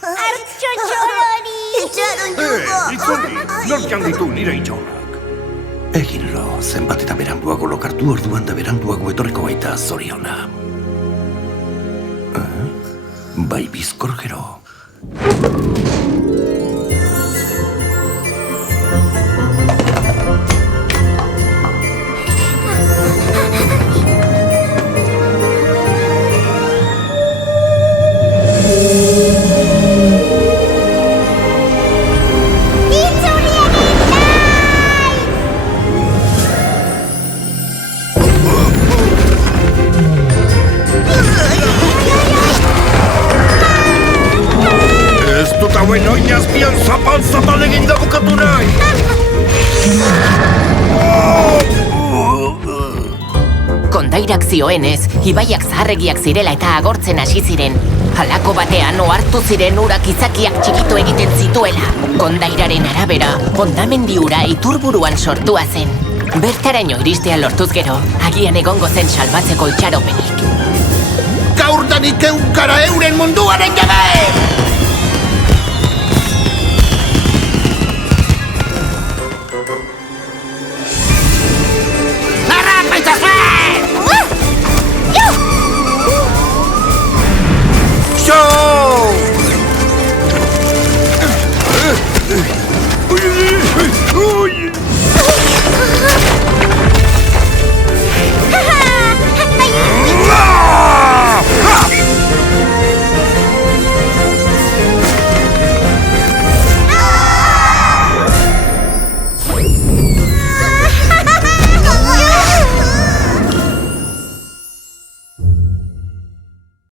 Artxotxorori! Itxaron jugo! Itzuli, norkian ditu nire itxorrak. Egin lo, zenbat eta beranduago lokartu orduan da beranduago etorriko baita zoriona. Bai bizkor gero. Ez dut hauen oinaz bian zapal eginda bukatu nahi! Kondairak zioenez, ibaiak zaharregiak zirela eta agortzen hasi ziren. Halako batean ohartu ziren urak izakiak txikitu egiten zituela. Kondairaren arabera, hondamendi ura iturburuan sortua zen. Bertaraino iristea lortuz gero, agian egongo zen salbatzeko itxaropenik. Gaurdanik eunkara euren munduaren jabe!